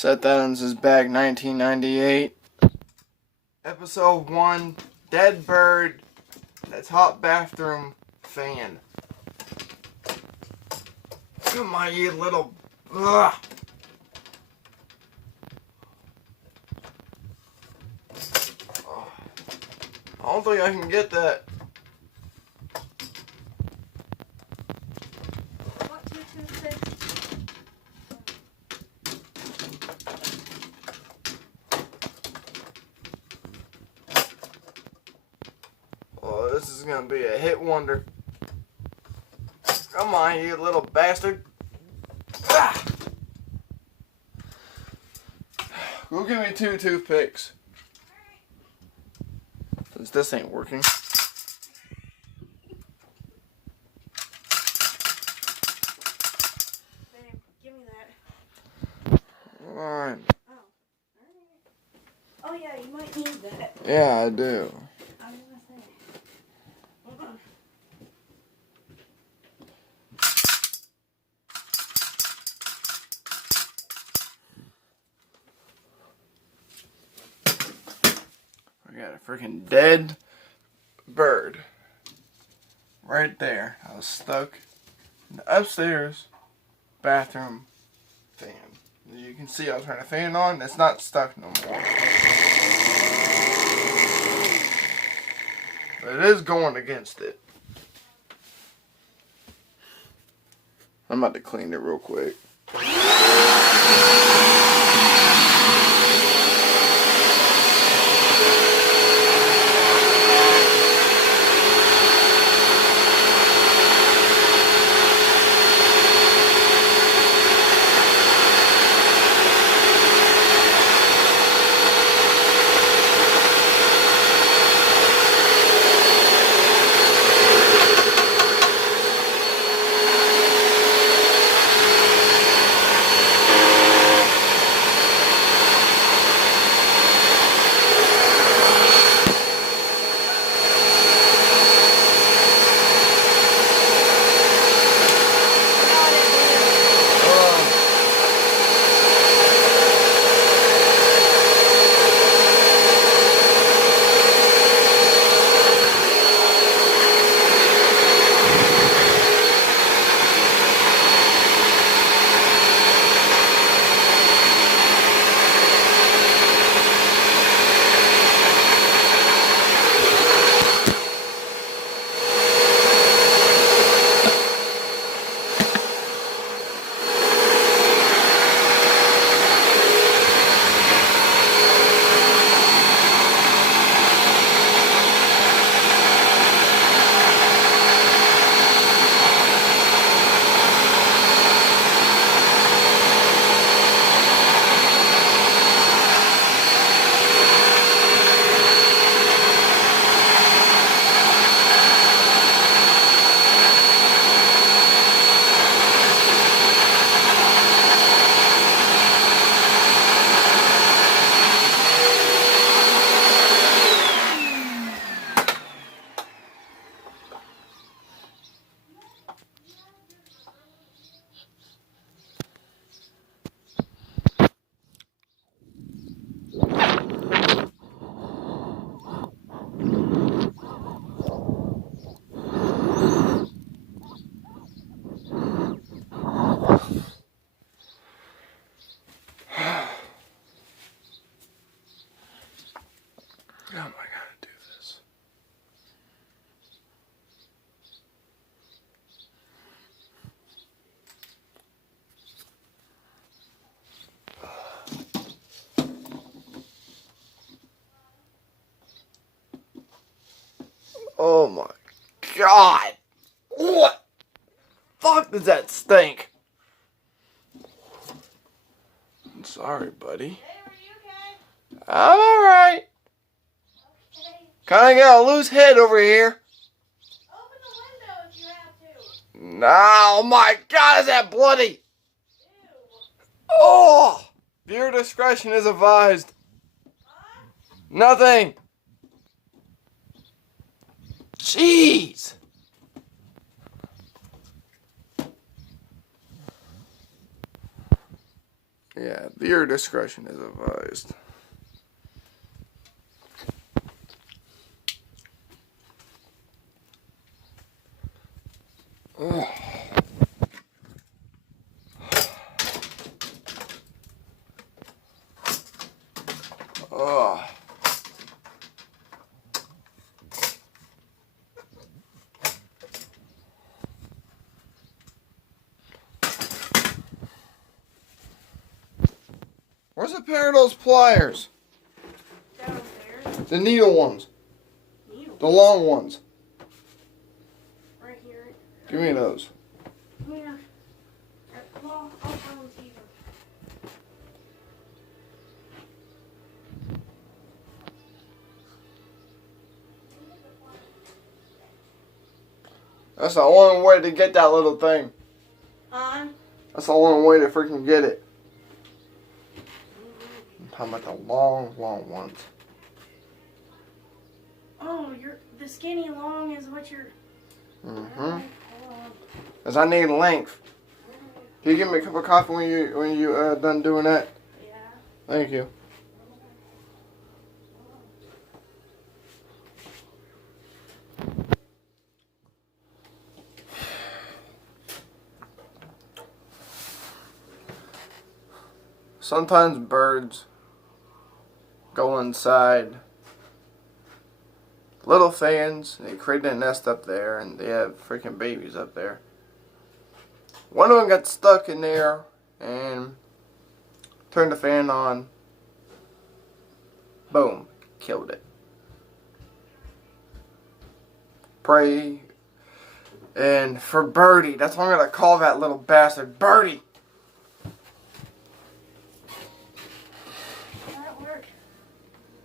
Seth Adams is back, 1998. Episode 1, Dead Bird. That's hot bathroom fan. Come on, you little... Ugh. I don't think I can get that. What, two toothpicks? Oh, this is gonna be a hit wonder. Come on, you little bastard. Ah. Go give me 2 toothpicks. Since this ain't working. Babe, give me that. Alright. Oh yeah, you might need that. Yeah, I do. I was gonna say. Hold on. I got a freaking dead bird. Right there. I was stuck in the upstairs bathroom fan. As you can see, I was turning the fan on. It's not stuck no more. But it is going against it. I'm about to clean it real quick. How am I gonna do this? Oh my God! What? Fuck does that stink? I'm sorry, buddy. Hey, are you okay? I'm alright. Okay. Kinda got a loose head over here. Open the window if you have to. Oh my God, is that bloody? Ew. Oh! Viewer discretion is advised. Huh? Nothing. Jeez. Yeah, viewer discretion is advised. Ugh. Ugh. Where's a pair of those pliers? Downstairs. The needle ones. Needle. The long ones. Right here. Give me those. Yeah. Well, I'll tell them to you. That's the only way to get that little thing. That's the only way to freaking get it. I'm talking about the long, long ones. Oh, the skinny long is what you're. Mm-hmm. Cause I need length. Can you give me a cup of coffee when you done doing that? Yeah. Thank you. Sometimes birds go inside little fans. They create a nest up there, and they have freaking babies up there. One of them got stuck in there and turned the fan on. Boom, killed it. Pray and for Birdie. That's what I'm gonna call that little bastard, Birdie.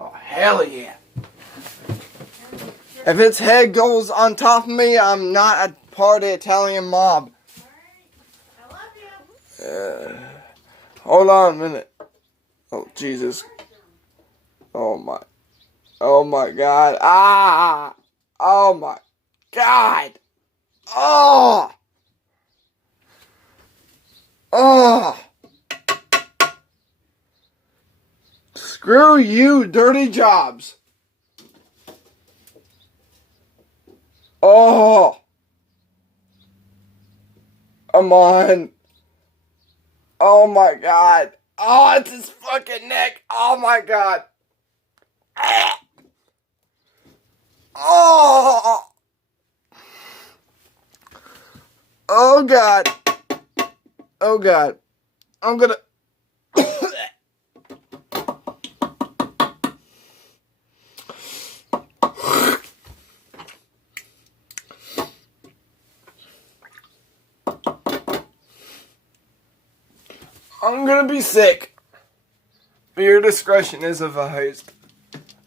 Oh, hell yeah. If its head goes on top of me, I'm not a part of the Italian mob. Alright. I love you. Hold on a minute. Oh, Jesus. Oh my God. Ah! Oh my God. Oh! Oh! Screw you, dirty jobs. Oh! Come on. Oh my God. Oh, it's his fucking neck. Oh my God. Ah. Oh! Oh God. Oh God. I'm gonna... I'm gonna be sick. Your discretion is advised.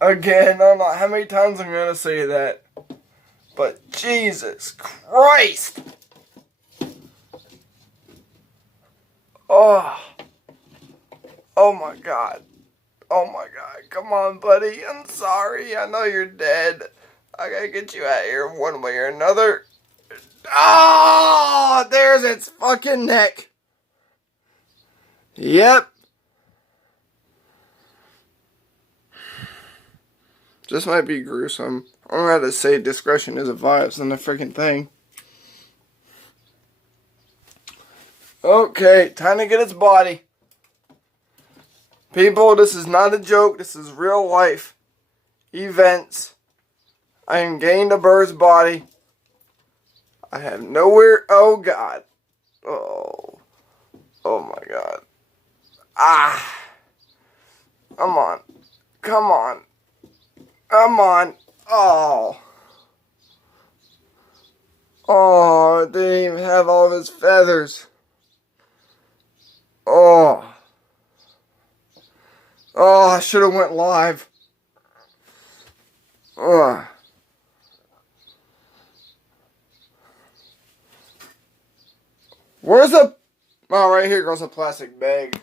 Again, I don't know how many times I'm gonna say that. But Jesus Christ! Oh. Oh my God. Oh my God. Come on, buddy. I'm sorry. I know you're dead. I gotta get you out of here one way or another. Oh! There's its fucking neck. Yep. This might be gruesome. I'm gonna have to say discretion is advised on the freaking thing. Okay, time to get its body. People, this is not a joke. This is real life events. I am getting the bird's body. I have nowhere. Oh God. Oh. Oh my God. Ah. Come on. Come on. Come on. Oh. Oh, it didn't even have all of his feathers. Oh. Oh, I should have went live. Ugh. Where's the... Oh, right here goes a plastic bag.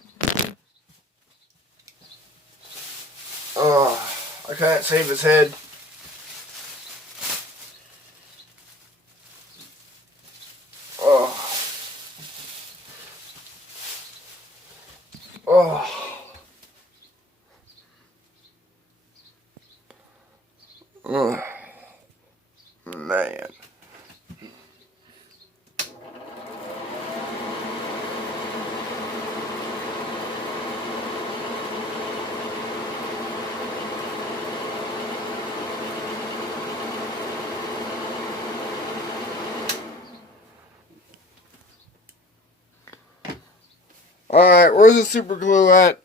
Oh, I can't save his head. Oh. Oh. Oh. Man. Alright, where's the super glue at?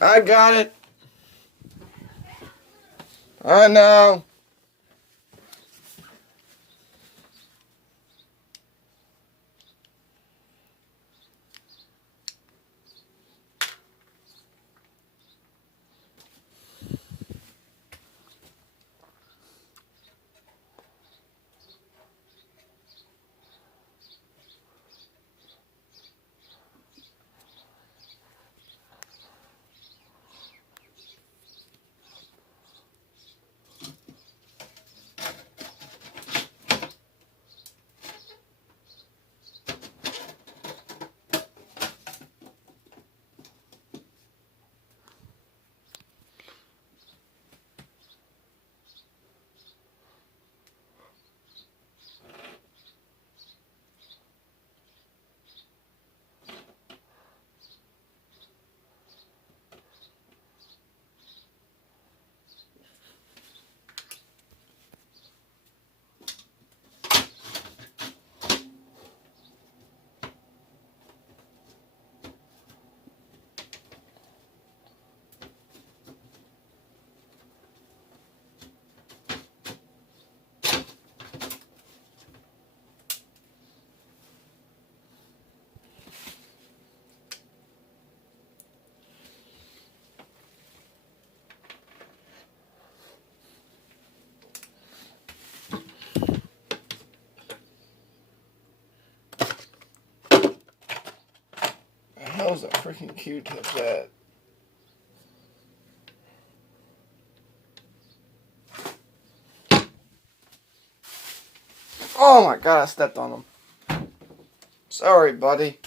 I got it. I know. That was a freaking Q-tip that. Oh my god, I stepped on him. Sorry, buddy.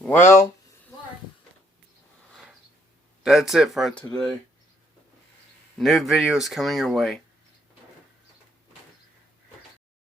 Well, What? that's it for today. New videos coming your way.